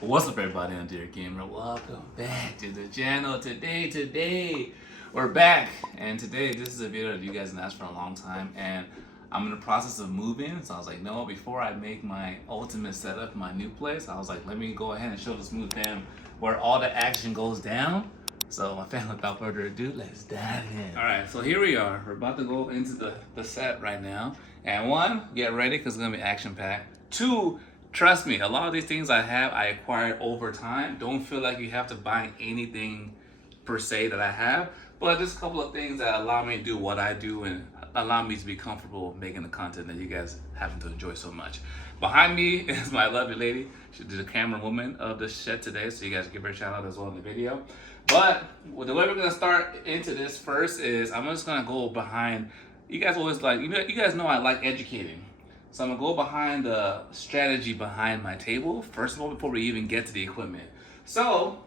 What's up, everybody? I'm Dear Gamer. Welcome back to the channel. Today we're back, and today this is a video that you guys have asked for a long time, and I'm in the process of moving. So I was like, no, before I make my ultimate setup, my new place, I was like, let me go ahead and show the smooth fam where all the action goes down. So my fam, without further ado, let's dive in. All right, so here we are. We're about to go into the set right now, and one, get ready because it's gonna be action packed. Two, trust me, a lot of these things I acquired over time. Don't feel like you have to buy anything per se that I have, but just a couple of things that allow me to do what I do and allow me to be comfortable making the content that you guys happen to enjoy so much. Behind me is my lovely lady. She's the camera woman of the shed today, so you guys give her a shout out as well in the video. But the way we're gonna start into this first is I'm just gonna go behind. You guys always like, you guys know I like educating. So I'm gonna go behind the strategy behind my table, first of all, before we even get to the equipment. So,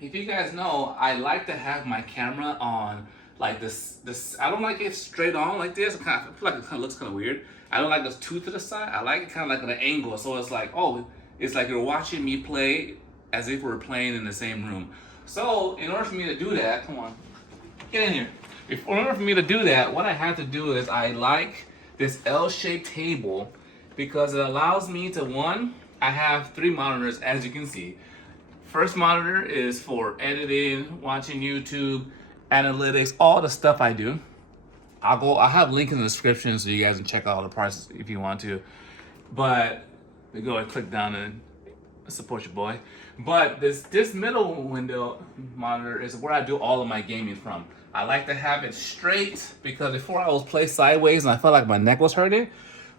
if you guys know, I like to have my camera on like this. I don't like it straight on like this. I feel like it kind of looks kind of weird. I don't like this tooth to the side. I like it kind of like at an angle. So it's like, oh, it's like you're watching me play as if we're playing in the same room. So in order for me to do that, come on, get in here. In order for me to do that, what I have to do is I like this L-shaped table because it allows me to, one, I have 3 monitors as you can see. First monitor is for editing, watching YouTube, analytics, all the stuff I do. I have links in the description so you guys can check out all the prices if you want to. But we go and click down and support your boy. But this middle window monitor is where I do all of my gaming from. I like to have it straight because before I was play sideways and I felt like my neck was hurting.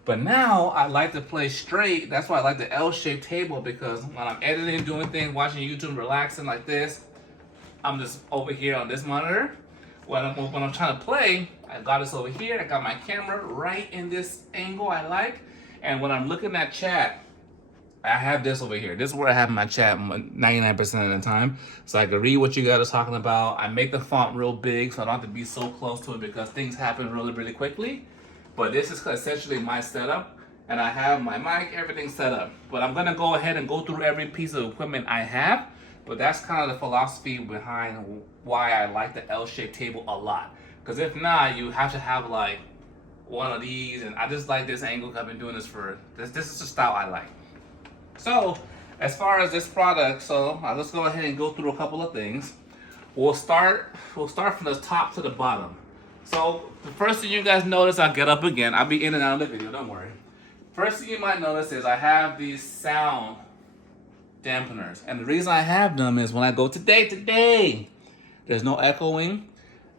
But now I like to play straight. That's why I like the L-shaped table, because when I'm editing, doing things, watching YouTube, relaxing like this, I'm just over here on this monitor. When I'm trying to play, I got this over here. I got my camera right in this angle I like. And when I'm looking at chat, I have this over here. This is where I have my chat 99% of the time. So I can read what you guys are talking about. I make the font real big so I don't have to be so close to it because things happen really, really quickly. But this is essentially my setup. And I have my mic, everything set up. But I'm gonna go ahead and go through every piece of equipment I have. But that's kind of the philosophy behind why I like the L-shaped table a lot. Because if not, you have to have like one of these. And I just like this angle. I've been doing this for, this is the style I like. So, as far as this product, let's go ahead and go through a couple of things. We'll start from the top to the bottom. So, the first thing you guys notice, I'll get up again. I'll be in and out of the video, don't worry. First thing you might notice is I have these sound dampeners. And the reason I have them is when I go today, there's no echoing.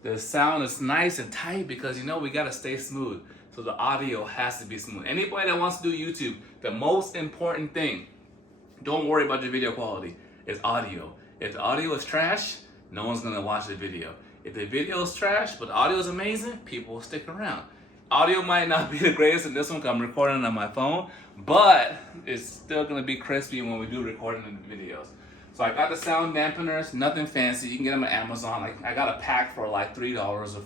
The sound is nice and tight because we gotta stay smooth. So the audio has to be smooth. Anybody that wants to do YouTube, the most important thing, don't worry about your video quality, is audio. If the audio is trash, no one's gonna watch the video. If the video is trash, but the audio is amazing, people will stick around. Audio might not be the greatest in this one because I'm recording on my phone, but it's still gonna be crispy when we do recording in the videos. So I got the sound dampeners, nothing fancy. You can get them on Amazon. Like I got a pack for like $3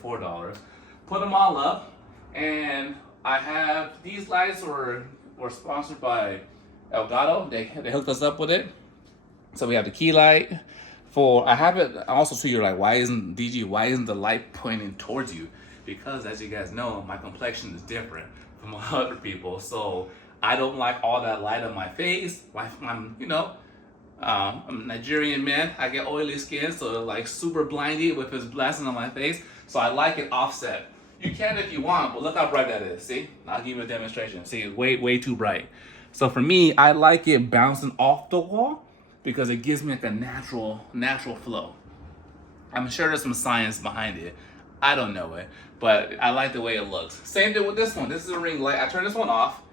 or $4. Put them all up. And I have these lights were sponsored by Elgato. They hooked us up with it. So we have the key light. I have it also, so you're like, why isn't the light pointing towards you? Because as you guys know, my complexion is different from other people. So I don't like all that light on my face. I'm a Nigerian man. I get oily skin, so like super blindy with his blasting on my face. So I like it offset. You can if you want, but look how bright that is. See? I'll give you a demonstration. See, it's way too bright. So for me, I like it bouncing off the wall because it gives me like a natural flow. I'm sure there's some science behind it. I don't know it, but I like the way it looks. Same thing with this one. This is a ring light. I turn this one off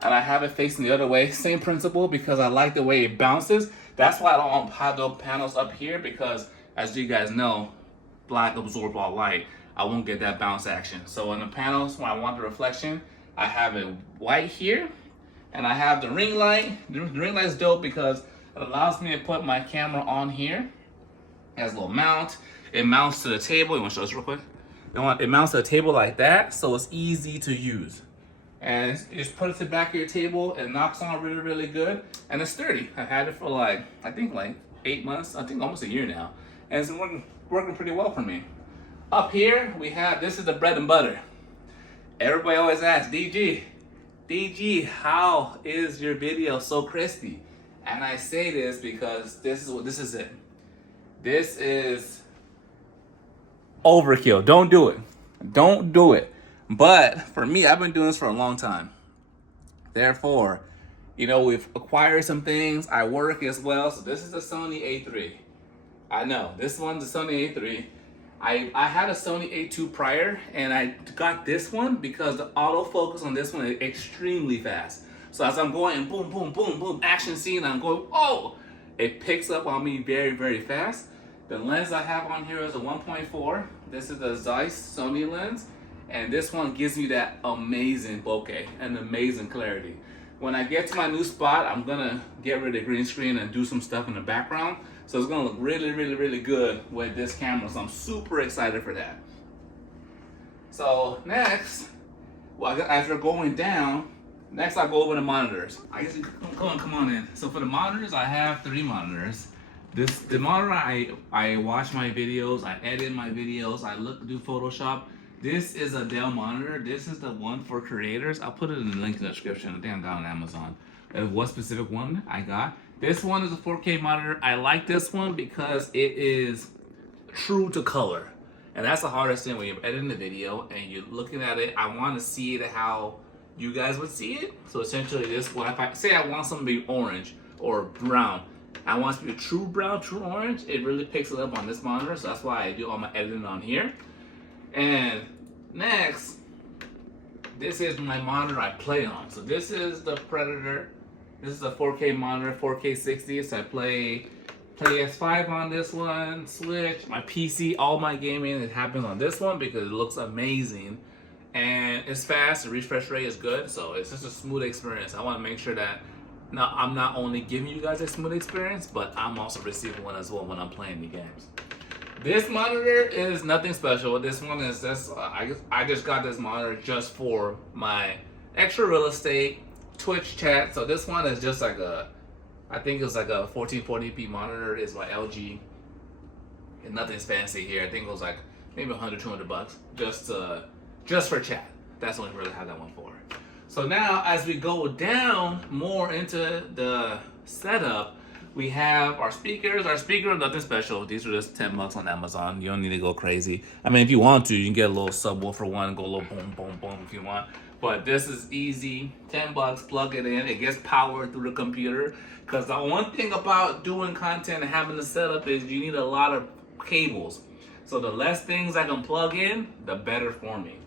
and I have it facing the other way. Same principle because I like the way it bounces. That's why I don't have those panels up here because, as you guys know, black absorbs all light. I won't get that bounce action. So on the panels, when I want the reflection, I have it white here, and I have the ring light. The ring light is dope because it allows me to put my camera on here. It has a little mount. It mounts to the table. You want to show us real quick? It mounts to the table like that, so it's easy to use. And you just put it to the back of your table. It knocks on really, really good. And it's sturdy. I've had it for like, I think like 8 months. I think almost a year now. And it's working pretty well for me. Up here, we have, this is the bread and butter. Everybody always asks, DG, how is your video so crispy? And I say this because this is it. This is overkill. Don't do it. Don't do it. But for me, I've been doing this for a long time. Therefore, you know, we've acquired some things. I work as well. So this is a Sony A3. I know, this one's a Sony A3. I had a Sony A2 prior, and I got this one because the autofocus on this one is extremely fast. So as I'm going and boom, boom, boom, boom, action scene, I'm going, oh! It picks up on me very, very fast. The lens I have on here is a 1.4. This is the Zeiss Sony lens. And this one gives me that amazing bokeh and amazing clarity. When I get to my new spot, I'm gonna get rid of the green screen and do some stuff in the background. So it's gonna look really, really, really good with this camera. So I'm super excited for that. So next, well, as we're going down, next I'll go over the monitors. I guess come on in. So for the monitors, I have 3 monitors. The monitor, I watch my videos, I edit my videos, I do Photoshop. This is a Dell monitor. This is the one for creators. I'll put it in the link in the description. I think I'm down on Amazon. What specific one I got. This one is a 4K monitor. I like this one because it is true to color. And that's the hardest thing when you're editing the video and you're looking at it. I want to see it how you guys would see it. So essentially this one, if I say I want something to be orange or brown, I want it to be true brown, true orange. It really picks it up on this monitor. So that's why I do all my editing on here. And next, this is my monitor I play on. So this is the Predator. This is a 4K monitor, 4K 60. So I play PS5 on this one, Switch, my PC, all my gaming, it happens on this one because it looks amazing. And it's fast, the refresh rate is good, so it's just a smooth experience. I want to make sure that now I'm not only giving you guys a smooth experience, but I'm also receiving one as well when I'm playing the games. This monitor is nothing special. This one is just, I just got this monitor just for my extra real estate, Twitch chat. So this one is just like I think it's like a 1440p monitor. It's by LG. And nothing's fancy here. I think it was like maybe 100, 200 bucks just for chat. That's what we really have that one for. So now as we go down more into the setup, we have our speakers. Our speaker is nothing special. These are just 10 bucks on Amazon. You don't need to go crazy. I mean, if you want to, you can get a little subwoofer one, go a little boom, boom, boom if you want. But this is easy. 10 bucks, plug it in. It gets power through the computer. Because the one thing about doing content and having the setup is you need a lot of cables. So the less things I can plug in, the better for me.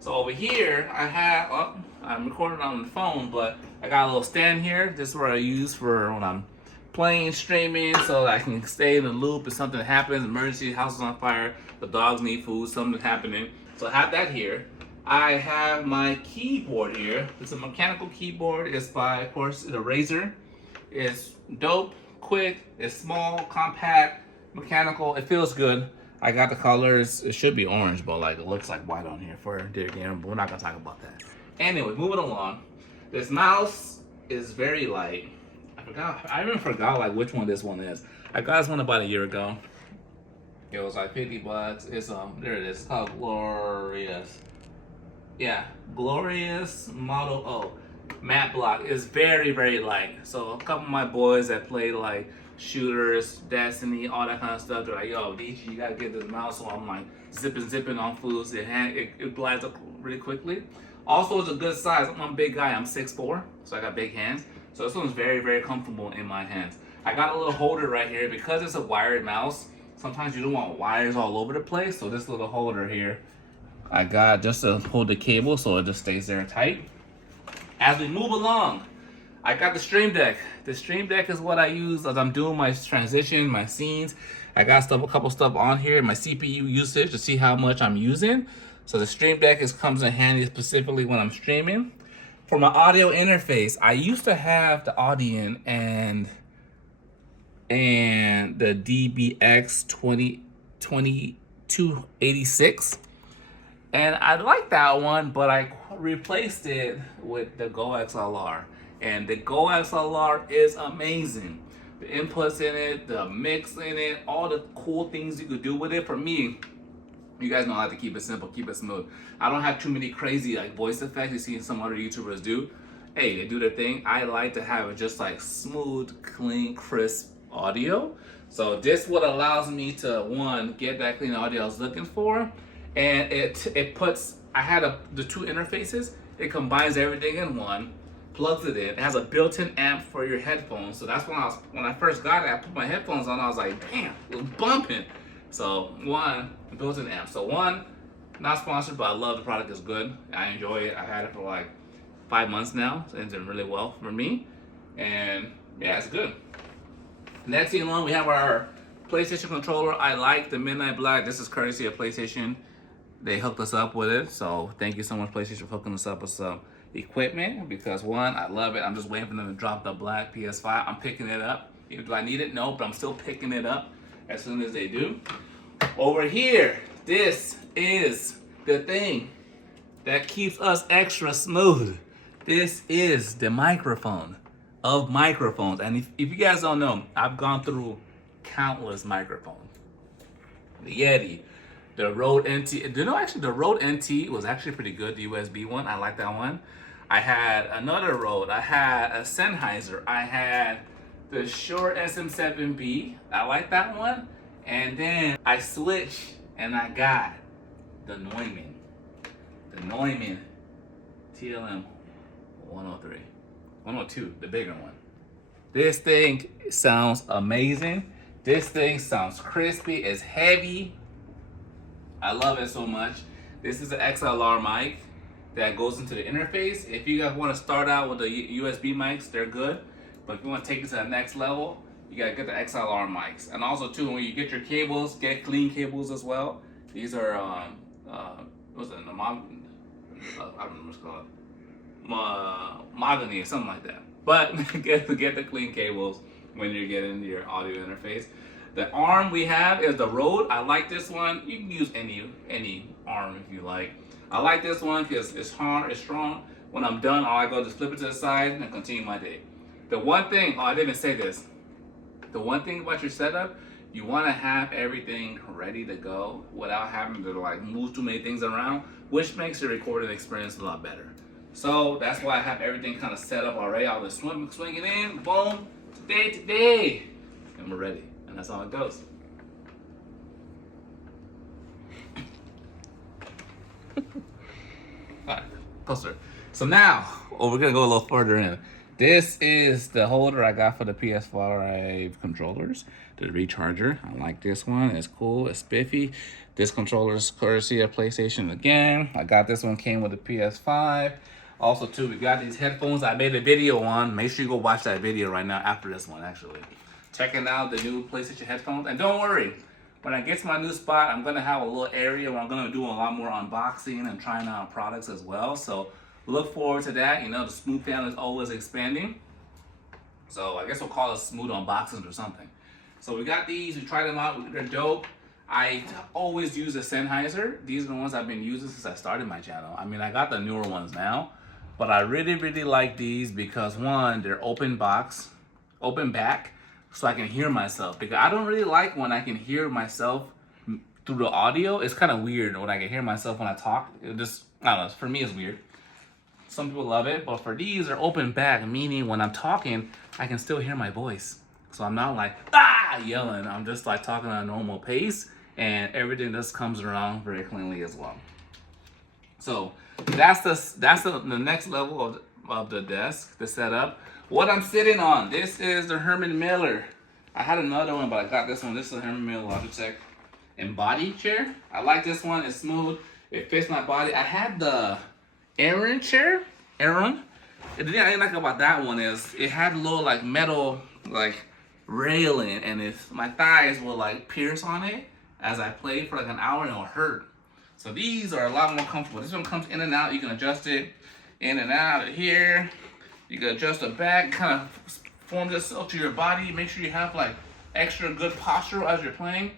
So over here, I have, I'm recording on the phone, but I got a little stand here. This is what I use for when I'm playing, streaming, so I can stay in the loop if something happens, emergency, house is on fire, the dogs need food, something's happening. So I have that here. I have my keyboard here. It's a mechanical keyboard. It's by, of course, the Razer. It's dope, quick, it's small, compact, mechanical. It feels good. I got the colors. It should be orange, but like it looks like white on here for Dear Gamer, but we're not gonna talk about that. Anyway, moving along. This mouse is very light. I even forgot like which one this one is. I got this one about a year ago. It was like 50 bucks. It's there it is. It's called Glorious. Yeah, Glorious Model O. Matte block is very, very light. So a couple of my boys that play like shooters, Destiny, all that kind of stuff, they're like, yo, DG, you gotta get this mouse. So I'm like zipping on foods. It glides up really quickly. Also, it's a good size. I'm a big guy. I'm 6'4", so I got big hands. So this one's very, very comfortable in my hands. I got a little holder right here because it's a wired mouse. Sometimes you don't want wires all over the place. So this little holder here, I got just to hold the cable so it just stays there tight. As we move along, I got the Stream Deck. The Stream Deck is what I use as I'm doing my transition, my scenes. I got a couple stuff on here, my CPU usage to see how much I'm using. So the Stream Deck comes in handy specifically when I'm streaming. For my audio interface, I used to have the Audien and the DBX 2286. And I like that one, but I replaced it with the Go XLR, and the Go XLR is amazing. The inputs in it, the mix in it, all the cool things you could do with it. For me, you guys know how to keep it simple, keep it smooth. I don't have too many crazy like voice effects you see some other YouTubers do. Hey, they do their thing. I like to have it just like smooth, clean, crisp audio. So this what allows me to, one, get that clean audio I was looking for, and it puts, I had the two interfaces, it combines everything in one, plugs it in. It has a built-in amp for your headphones. So that's when I first got it, I put my headphones on, I was like, damn, it was bumping. So one, built-in amp. So one, not sponsored, but I love the product, it's good. I enjoy it. I've had it for like 5 months now, so it's done really well for me. And yeah, it's good. Next thing on, we have our PlayStation controller. I like the Midnight Black. This is courtesy of PlayStation. They hooked us up with it, so thank you so much, PlayStation, for hooking us up with some equipment, because one, I love it. I'm just waiting for them to drop the black PS5. I'm picking it up. Do I need it? No, but I'm still picking it up as soon as they do. Over here, this is the thing that keeps us extra smooth. This is the microphone of microphones. And if you guys don't know, I've gone through countless microphones. The Yeti, the Rode NT. You know, actually, the Rode NT was actually pretty good, the USB one. I like that one. I had another Rode. I had a Sennheiser. I had the Shure SM7B. I like that one. And then I switched and I got the Neumann. The Neumann TLM 103. 102, the bigger one. This thing sounds amazing. This thing sounds crispy, it's heavy. I love it so much. This is an XLR mic that goes into the interface. If you guys want to start out with the USB mics, they're good. But if you want to take it to the next level, you gotta get the XLR mics. And also too, when you get your cables, get clean cables as well. These are what's it? I don't know what's it called. Mahogany or something like that. But get the clean cables when you're getting your audio interface. The arm we have is the Rode. I like this one. You can use any arm if you like. I like this one because it's hard, it's strong. When I'm done, all I go just flip it to the side and continue my day. The one thing, I didn't say this. The one thing about your setup, you want to have everything ready to go without having to like move too many things around, which makes your recording experience a lot better. So that's why I have everything kind of set up already. I'll just swing it in, boom, today, and we're ready. And that's how it goes. Alright, closer. So now, we're gonna go a little further in. This is the holder I got for the PS5 controllers, the recharger. I like this one, it's cool, it's spiffy. This controller is courtesy of PlayStation again. I got this one, came with the PS5. Also too, we got these headphones I made a video on. Make sure you go watch that video right now after this one actually. Checking out the new PlayStation headphones. And don't worry, when I get to my new spot, I'm gonna have a little area where I'm gonna do a lot more unboxing and trying out products as well. So look forward to that. You know, the Smooth family is always expanding. So I guess we'll call it Smooth Unboxings or something. So we got these, we tried them out, they're dope. I always use a Sennheiser. These are the ones I've been using since I started my channel. I mean, I got the newer ones now, but I really like these because one, they're open back, so I can hear myself. Because I don't really like when I can hear myself through the audio. It's kind of weird when I can hear myself when I talk. It just, I don't know, for me it's weird. Some people love it, but for these, they're open back, meaning when I'm talking, I can still hear my voice. So I'm not like, yelling. I'm just like talking at a normal pace, and everything just comes around very cleanly as well. So that's the next level of the desk, the setup. What I'm sitting on, this is the Herman Miller. I had another one, but I got this one. This is the Herman Miller Logitech Embody chair. I like this one. It's smooth. It fits my body. I had the Aaron chair. Aaron. The thing I didn't like about that one is it had a little like metal like railing, and if my thighs will like pierce on it as I play for like an hour, and it'll hurt. So these are a lot more comfortable. This one comes in and out. You can adjust it in and out of here. You can adjust the back, kind of forms itself to your body. Make sure you have like extra good posture as you're playing.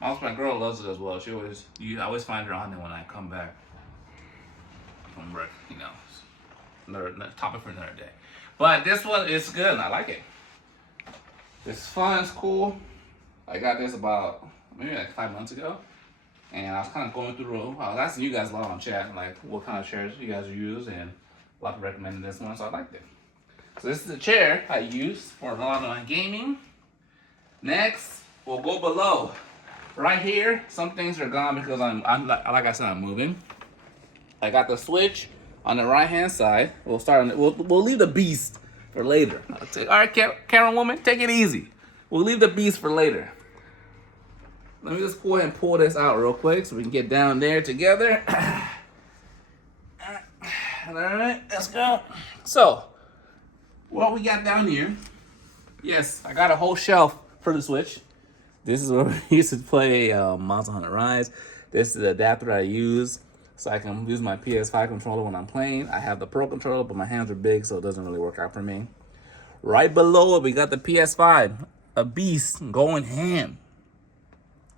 Also, my girl loves it as well. I always find her on there when I come back. from work, you know. Another topic for another day. But this one is good. I like it. It's fun. It's cool. I got this about maybe like 5 months ago, and I was kind of going through. I was asking you guys a lot on chat, like what kind of chairs you guys use, and a lot of recommended this one, so I liked it. So this is the chair I use for a lot of my gaming. Next, we'll go below. Right here, some things are gone because I'm like I said, I'm moving. I got the switch on the right hand side. We'll start on it. We'll leave the beast for later. All right, Karen woman, take it easy. We'll leave the beast for later. Let me just go ahead and pull this out real quick so we can get down there together. All right, let's go. So, what we got down here? Yes, I got a whole shelf for the Switch. This is where we used to play Monster Hunter Rise. This is the adapter I use so I can use my PS5 controller when I'm playing. I have the Pro controller, but my hands are big, so it doesn't really work out for me. Right below it, we got the PS5, a beast going ham.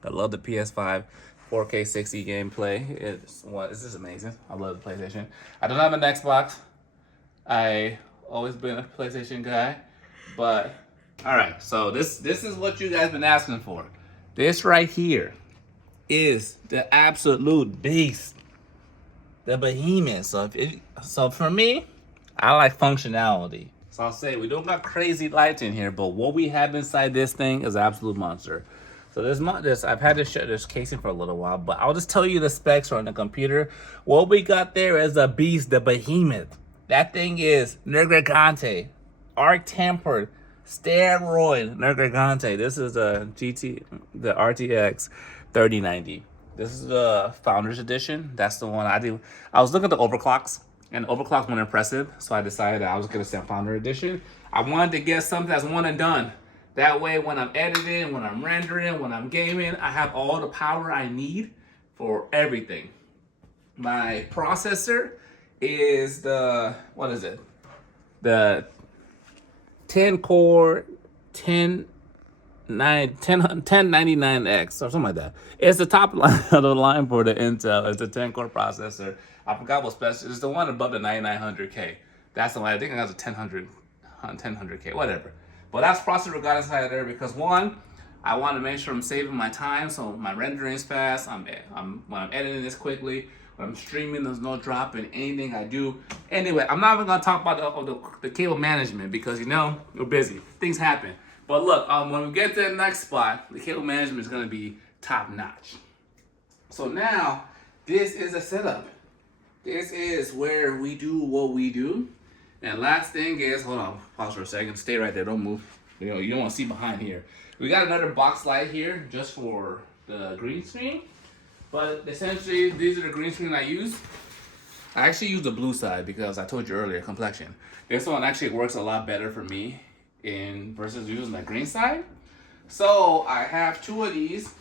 I love the PS5 4K 60 gameplay. It's just amazing. I love the PlayStation. I don't have an Xbox. I always been a PlayStation guy, but all right. So this is what you guys been asking for. This right here is the absolute beast, the behemoth. So for me, I like functionality. So I'll say we don't got crazy lights in here, but what we have inside this thing is an absolute monster. So I've had this casing for a little while, but I'll just tell you the specs on the computer. What we got there is a beast, the behemoth. That thing is Nergigante, arc tempered, steroid Nergigante. This is the RTX 3090. This is the Founders Edition. That's the one I do. I was looking at the overclocks, and the overclocks weren't impressive, so I decided I was gonna send Founder Edition. I wanted to get something that's one and done. That way, when I'm editing, when I'm rendering, when I'm gaming, I have all the power I need for everything. My processor is the 10-core 1099X or something like that. It's the top line of the line for the Intel. It's a 10-core processor. I forgot what special. It's the one above the 9900K. That's the one. I think I got the 1000K, whatever. But that's processor got inside there because one, I want to make sure I'm saving my time, so my rendering is fast. When I'm editing this quickly, when I'm streaming, there's no drop in anything I do. Anyway, I'm not even gonna talk about the cable management because we're busy. Things happen. But look, when we get to the next spot, the cable management is gonna be top notch. So now, this is a setup. This is where we do what we do. And last thing is, hold on, pause for a second, stay right there, don't move. You don't want to see behind here. We got another box light here just for the green screen. But essentially, these are the green screen I use. I actually use the blue side because I told you earlier, complexion. This one actually works a lot better for me versus using the green side. So I have two of these.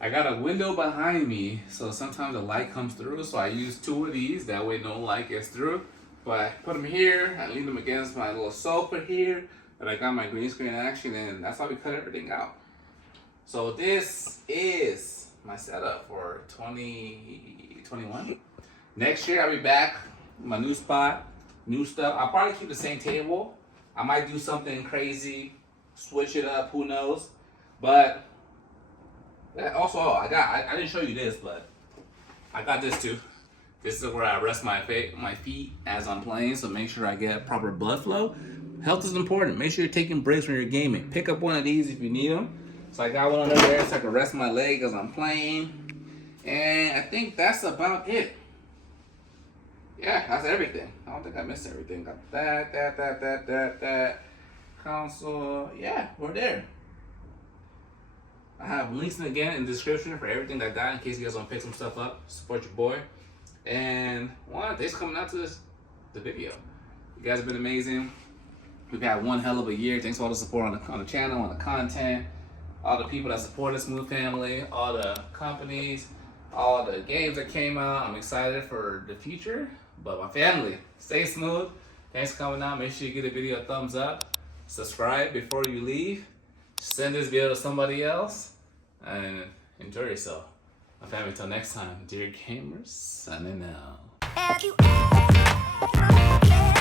I got a window behind me, so sometimes the light comes through. So I use two of these, that way no light gets through. But I put them here, I lean them against my little sofa here, and I got my green screen action, and that's how we cut everything out. So this is my setup for 2021. Next year I'll be back, my new spot, new stuff. I'll probably keep the same table. I might do something crazy, switch it up, who knows. But also, I didn't show you this, but I got this too. This is where I rest my feet as I'm playing, so make sure I get proper blood flow. Health is important. Make sure you're taking breaks when you're gaming. Pick up one of these if you need them. So I got one under there so I can rest my leg as I'm playing. And I think that's about it. Yeah, that's everything. I don't think I missed everything. Got that. Console. Yeah, we're there. I have links again in the description for everything like that in case you guys want to pick some stuff up. Support your boy. And thanks for coming out to the video. You guys have been amazing. We've had one hell of a year. Thanks for all the support on the channel, on the content, all the people that support the Smooth family, all the companies, all the games that came out. I'm excited for the future. But my family, stay smooth. Thanks for coming out. Make sure you give the video a thumbs up. Subscribe before you leave. Send this video to somebody else. And enjoy yourself. My family, till next time, dear gamers, signing out. Yeah.